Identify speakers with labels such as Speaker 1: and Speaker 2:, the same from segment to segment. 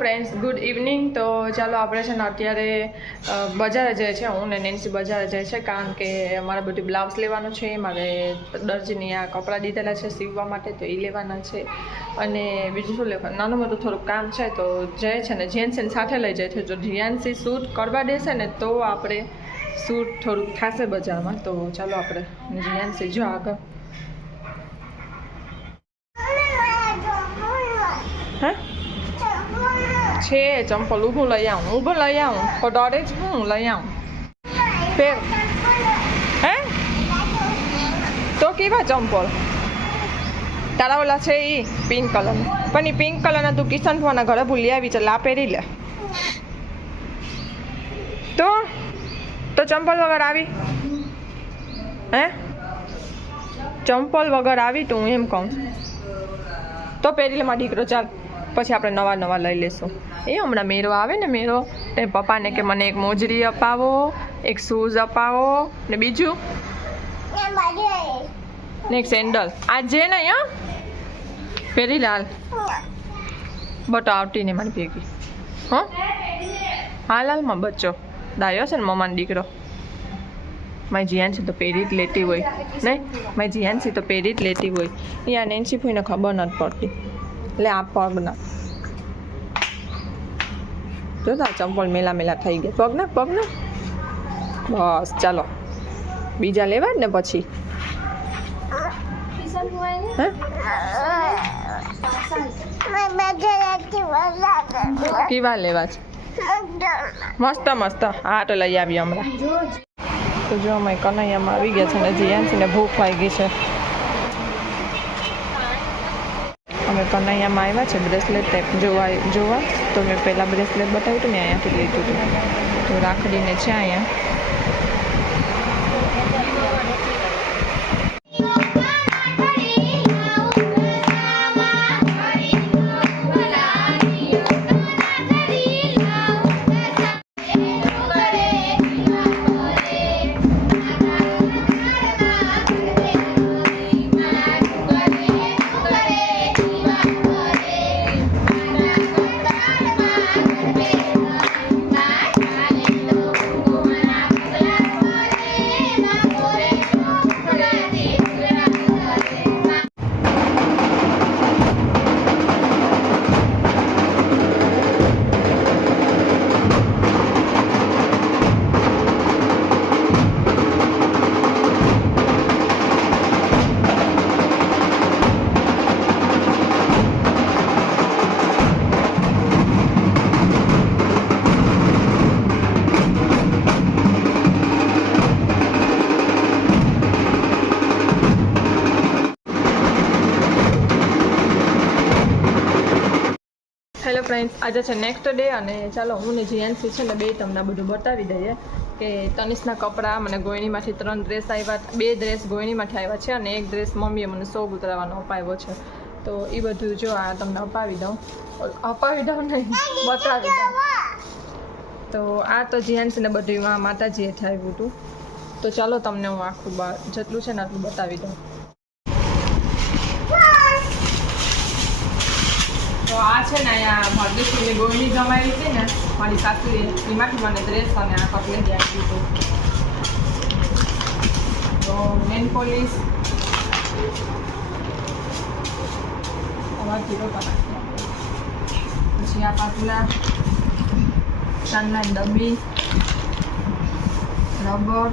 Speaker 1: Friends good evening તો ચાલો આપણે છે ને અત્યારે બજારે જઈએ છીએ. હું ને નેન્સી બજારે જાય છે કારણ કે અમારે બધું બ્લાઉઝ લેવાનું છે. મારે દરજીની આ કપડાં દીધેલા છે સીવવા માટે, તો એ લેવાના છે. અને બીજું શું લેવાનું? નાનું મોટું થોડુંક કામ છે, તો જાય છે ને જેન્ટ્સને સાથે લઈ જાય છે જો જીયાનસી શૂટ કરવા દેશે ને, તો આપણે શૂટ થોડુંક થશે બજારમાં. તો ચાલો આપણે જીએનસી જો આગળ. હે? છે ચંપલ ઊભું લઈ આવું ઊભું લઈ આવું ડરે જ હું લઈ આવું. ફેર. હે? તો કેવા ચંપલ? તારા ઓલા છે એ પિંક કલરના. પણ એ પિંક કલરના તું કિશન ફોના ઘરે ભૂલી આવી ચાલ આ પહેરી લે. તો? તો ચંપલ વગર આવી? હે? ચંપલ વગર આવી તું એમ કહું. તો પહેરી લે મારો દીકરો, ચાલ. પછી આપણે નવા નવા લઈ લેશું એ હમણાં મેરો આવે ને મેરો એ પપ્પાને કે મને એક મોજરી અપાવો, એક શૂઝ અપાવો, ને બીજું? ને એક સેન્ડલ. આ જે ને હા. પહેરી લાલ બટો આવતી ને મારી ભેગી. હં? હા લાલમાં બચ્ચો. દાયો છે ને મમ્માનો દીકરો. મારી જીયાનસી તો પહેરી જ લેતી હોય. નહીં? મારી જીયાનસી તો પહેરી જ લેતી હોય. યા નેન્સી ફોઈને ખબર નથી પડતી. એટલે આ પગના જો તો ચંપલ મેલા મેલા થઈ ગયા. પગને પગને બસ, ચાલો. બીજા લેવા ને પછી? કેવા લેવા છે? મસ્ત મસ્ત. હા, તો લઈ આવી હમણાં. તો જો, અમે કનૈયામાં આવી ગયા છે ને જીયાનસીને ભૂખ લાગી છે અમે કનૈયામાં આવ્યા છે બ્રેસલેટ ટેપ જોવા જોવા. તો મેં પહેલાં બ્રેસલેટ બતાવ્યું હતું ને અહીંયાથી લીધું હતું. તો રાખડીને છે અહીંયા. ફ્રેન્ડ્સ આજે છે નેક્સ્ટ ડે અને ચાલો હું ને જીએનસી છે ને બે તમને બધું બતાવી દઈએ કે તનિષના કપડાં મને ગોયણીમાંથી ત્રણ ડ્રેસ આવ્યા બે ડ્રેસ ગોયણીમાંથી આવ્યા છે અને એક ડ્રેસ મમ્મીએ મને સો ઉતરાવાનો અપાવ્યો છે. તો એ બધું જો આ તમને અપાવી દઉં. અપાવી દઉં નહીં બતાવી દઉં. તો આ તો જીએનસીને બધું માં માતાજી હેઠે આવ્યું હતું. તો ચાલો તમને હું આખું જેટલું છે ને આટલું બતાવી દઉં તો આ છે ને અહીંયા ભરદેશની ગોળની જમાવી હતી ને, મારી સાસુએ એમાંથી મને ડ્રેસ અને આ કપલેટ આપી હતું તો મેન પોલીસ આવા કિલો પછી આ પાટલા ચાંદના ડબ્બી, રબર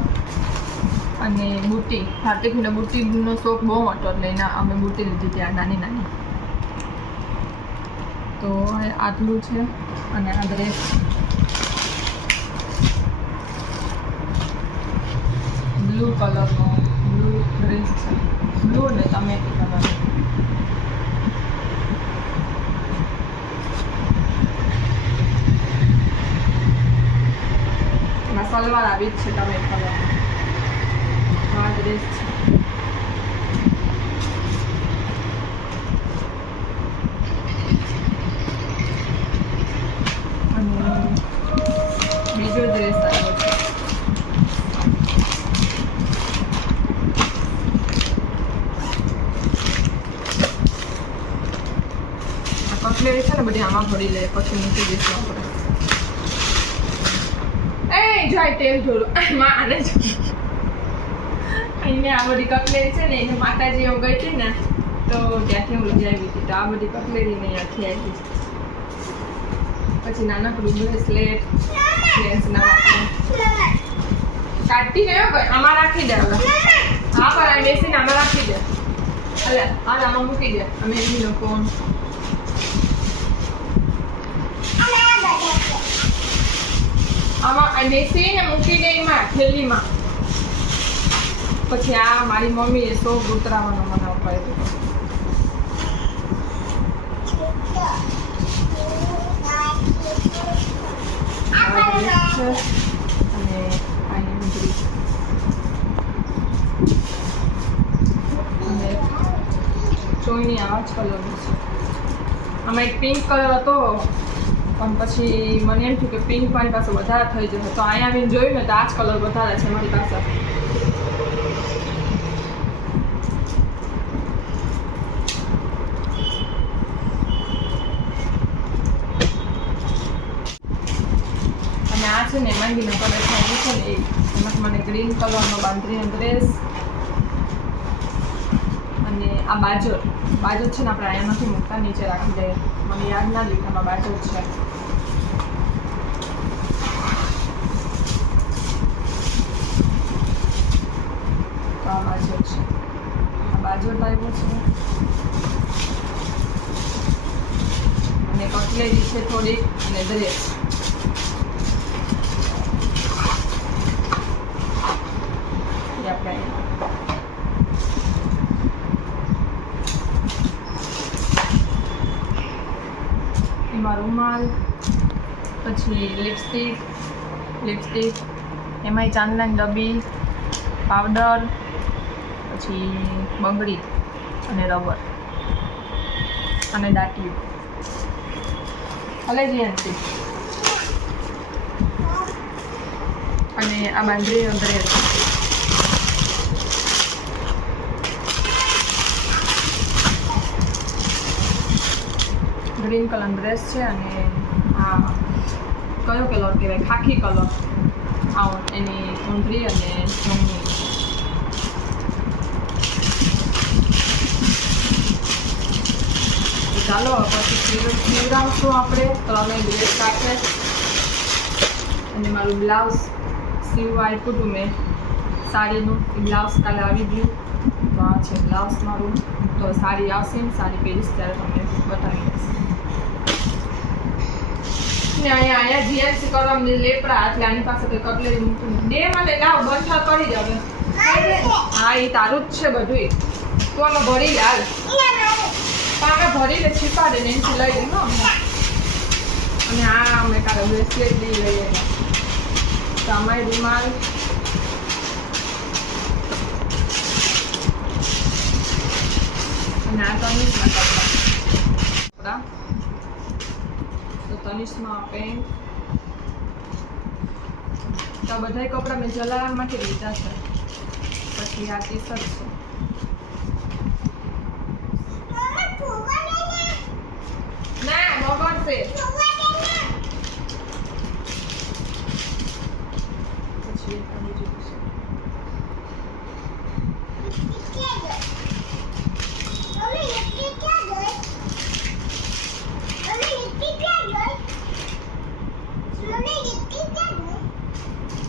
Speaker 1: અને બુટ્ટી. હાર્દિકને બુટ્ટીનો શોખ બહુ હતો એટલે અમે બુટ્ટી લીધી ત્યાં નાની નાની તો આટલું છે અને આ ડ્રેસ બ્લુ કલરનો બ્લુ ડ્રેસ છે. બ્લુ ને ટમેટી કલર. સલવાર આવી જ છે ટમેટ કલર. આ ડ્રેસ છે અને બીજો ડ્રેસ આવ્યો છે આ કટલેરી છે ને બધી આમાં ભરી લે, પછી મૂકી દઈશું આપણે. એ, જાય તેલ ઢોળું આને જ એને આ બધી કટલેરી છે ને, એને માતાજી એવું ગઈ હતી ને, તો ત્યાંથી હું લઈ આવી હતી. તો આ બધી કટલેરી ને અહીંયાથી આવી પછી નાનકડું બ્રેસલેટ લેન્સ ના કાઢતી ને આમાં રાખી દે હા પણ આ બેસીને આમાં રાખી દે. અલે હા આમાં મૂકી દે. અમે એમનો ફોન આમાં બેસીને મૂકી દે એમાં થેલીમાં. પછી આ મારી મમ્મીએ સો ઉતરાવાનો મને ઉપાય દીધો અને આ એની dress. અને જ કલરનું છે. આમાં એક પિંક કલર હતો. પણ પછી મને એમ થયું કે પિંક મારી પાસે વધારે થઈ જશે. તો અહીંયા આવીને જોયું ને તો આ જ કલર વધારે છે મારી પાસે. અને આ છે ને માંગીનો કલર છે છે ને એમાં મને ગ્રીન કલરનો બાંધણીનો ડ્રેસ અને આ બાજર. બાજર છે ને આપણે અહીંયા નથી મૂકતા, નીચે રાખી દઈએ. મને યાદ ના લીધામાં બાજર છે તો આ બાજર છે આ બાજર લાવ્યો છે અને કટલેરી છે થોડીક અને ડ્રેસ એ આપણે એમાં રૂમાલ, પછી લિપસ્ટિક લિપસ્ટિક એમાંય ચાંદલાની ડબ્બી પાવડર પછી બંગડી અને રબર અને દાંટિયું આંટી અને આ બાંધણીનો ડ્રેસ ગ્રીન કલર ડ્રેસ છે અને આ કયો કલર કહેવાય ખાખી કલર આ એની ઊંધરી અને જમણી ચાલો પછી પીવ- પીવડાવશું આપણે. ત્રણેય ડ્રેસ સાથે અને મારું બ્લાઉઝ સીવવા આપ્યું હતું મેં સાડીનું. એ બ્લાઉઝ કાલે આવી ગયું. તો આ છે બ્લાઉઝ મારું. તો સાડી આવશે ને સાડી પહેરીશ ત્યારે તમને બતાવી દઈશ ને અહીંયા અહીંયા જીએનસી કરવા લેપડા. એટલે આની પાસે કંઈ કટલેરી નથી. બે મને લાવ બંધ કરી જાવ. હા એ તારું જ છે બધું તું આમાં ભરી લે અમે ભરીને છીપાડે ને એનાથી લઈ લઈ અને આ અમે કાલે બ્રેસલેટ બી લઈએ. સમય રૂમાલ. અને આ તનિષના કપડા. તો તનિષમાં પેન્ટ. તો બધા કપડાં મેં માટે લીધા છે. પછી આ ટી શર્ટ છે. ના પછી આ બીજું છે.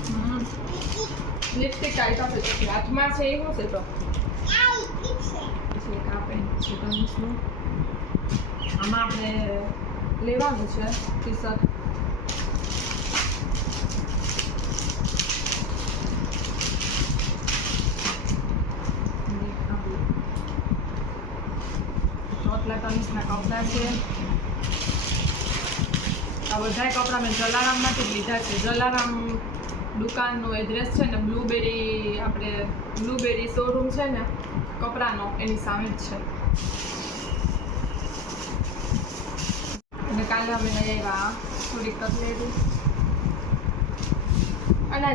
Speaker 1: હમ. લિપસ્ટિક ટાઈટ હશે હાથમાં છે. એવું છે તો પેન્ટ છે આમાં આપણે લેવાનું છે ટી શર્ટ ચોટલા તનિષના કપડાં છે આ બધા કપડાં મેં જલારામમાંથી જ લીધા છે જલારામ દુકાનનું એડ્રેસ છે ને બ્લુબેરી આપણે બ્લુબેરી શોરૂમ છે ને કપડાનો એની સામે જ છે અને કાલે અમે આવ્યા થોડીક અને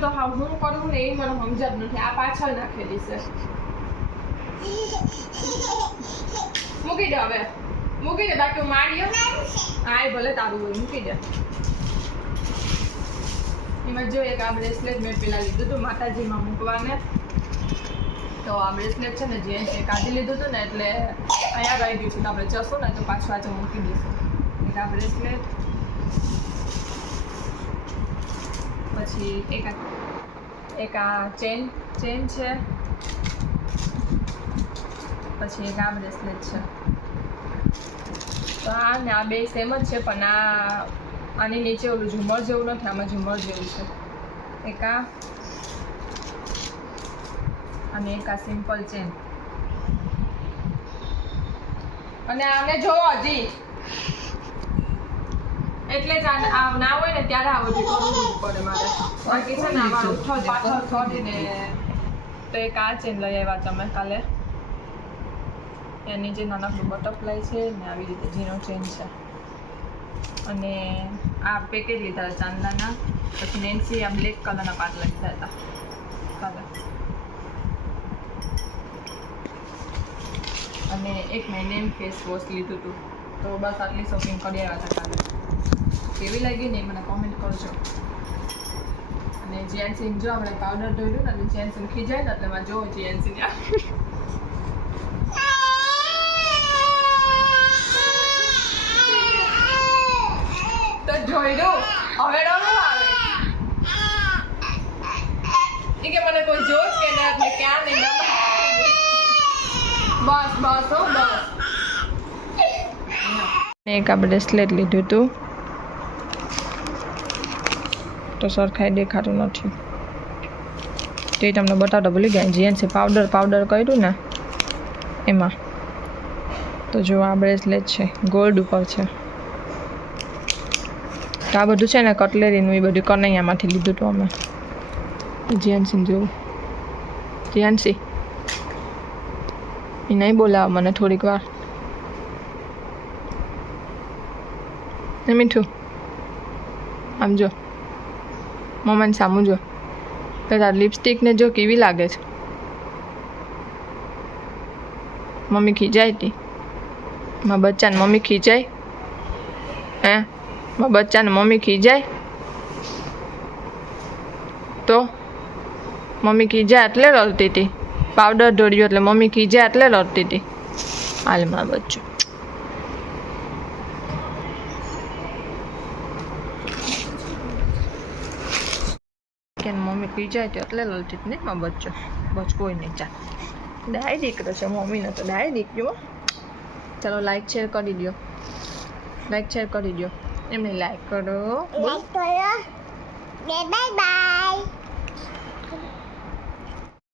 Speaker 1: તો હા હું કરું ને એ મને સમજ નથી. આ પાછળ નાખેલી છે. મૂકી દે હવે. મૂકી દે, બાકી હું માડીઓ હા, એ ભલે તારું હોય, મૂકી દે. એમાં જો એક આ બ્રેસલેટ મેં પેલા લીધું હતું માતાજીમાં મૂકવાને. તો આ બ્રેસલેટ છે ને જે કાઢી લીધું હતું ને એટલે અહીંયા રહી ગયું છે. તો આપણે જશું ને તો પાછું આજે મૂકી દઈશું. એક આ બ્રેસલેટ પછી એક એક આ ચેન ચેન છે. પછી એક આ બ્રેસલેટ છે. તો આ ને આ બે સેમ જ છે, પણ આ આની નીચે ઓલું ઝુમર જેવું નથી, આમાં ઝુમર જેવું છે. એક આ અને એક આ સિમ્પલ ચેન અને આને જોવો હજી. એટલે જ આ ના હોય ને ત્યારે આવું જ પડે મારે. બાકી છે ને આમાં ઉઠો પાછળ છોડીને તો એક આ ચેન લઈ આવ્યા તમે કાલે. એની જે નાનકડું બટરફ્લાય છે ને આવી રીતે ઝીનો ચેન છે. અને આ પેકેજ લીધા હતા ચાંદાના પછી નેન્સી આ બ્લેક કલરના પાટલા લીધા હતા. કાલે. અને એક મેં નેમ ફેસ વોશ લીધું હતું. તો બસ આટલી શોપિંગ કરી આવ્યા હતા કાલે. કેવી લાગી ને મને કોમેન્ટ કરજો. અને જીએનસી જો આપણે પાવડર ધોયું ને, એટલે જેન્સિન ખીજાય ને, એટલે જોવો જીએનસી ને તો જોઈ દઉં હવે આવે. કે મને કોઈ જોશ કે ના ક્યાં નહીં બસ બસ હો, બસ. એક આ સ્લેટ લીધું હતું. તો સરખાઈ દેખાતું નથી. તે તમને બતાવતા ભૂલી ગયા. જીએનસી પાવડર પાવડર કર્યું ને એમાં. તો જો આ બ્રેસલેટ છે ગોલ્ડ ઉપર છે. તો આ બધું છે ને કટલેરીનું એ બધું કનૈયામાંથી લીધું હતું અમે. જીએનસી જોવું જીએનસી એ નહીં બોલાવે મને થોડીક વાર. મીઠું. આમ જો. મમ્માને સામું જો. તો તાર લિપસ્ટિકને જો કેવી લાગે છે? મમ્મી ખીજાય હતી મારા બચ્ચાને મમ્મી ખીજાય? હે? મારા બચ્ચાને મમ્મી ખીજાય? તો? મમ્મી ખીજાય એટલે રડતી હતી પાવડર ઢોળ્યો એટલે મમ્મી ખીજાય એટલે રડતી હતી હાલ મારા બચ્ચું. કે મમ્મી પી જાય તો એટલે લલચિત નહીં મારો બચ્ચો. બસ કોઈ નહીં ચાલ. ડાય દીકરો છે મમ્મીનો તો ડાય દીકરો. ચાલો લાઈક શેર કરી દો લાઈક શેર કરી દો એમને લાઈક કરો.
Speaker 2: Bye bye.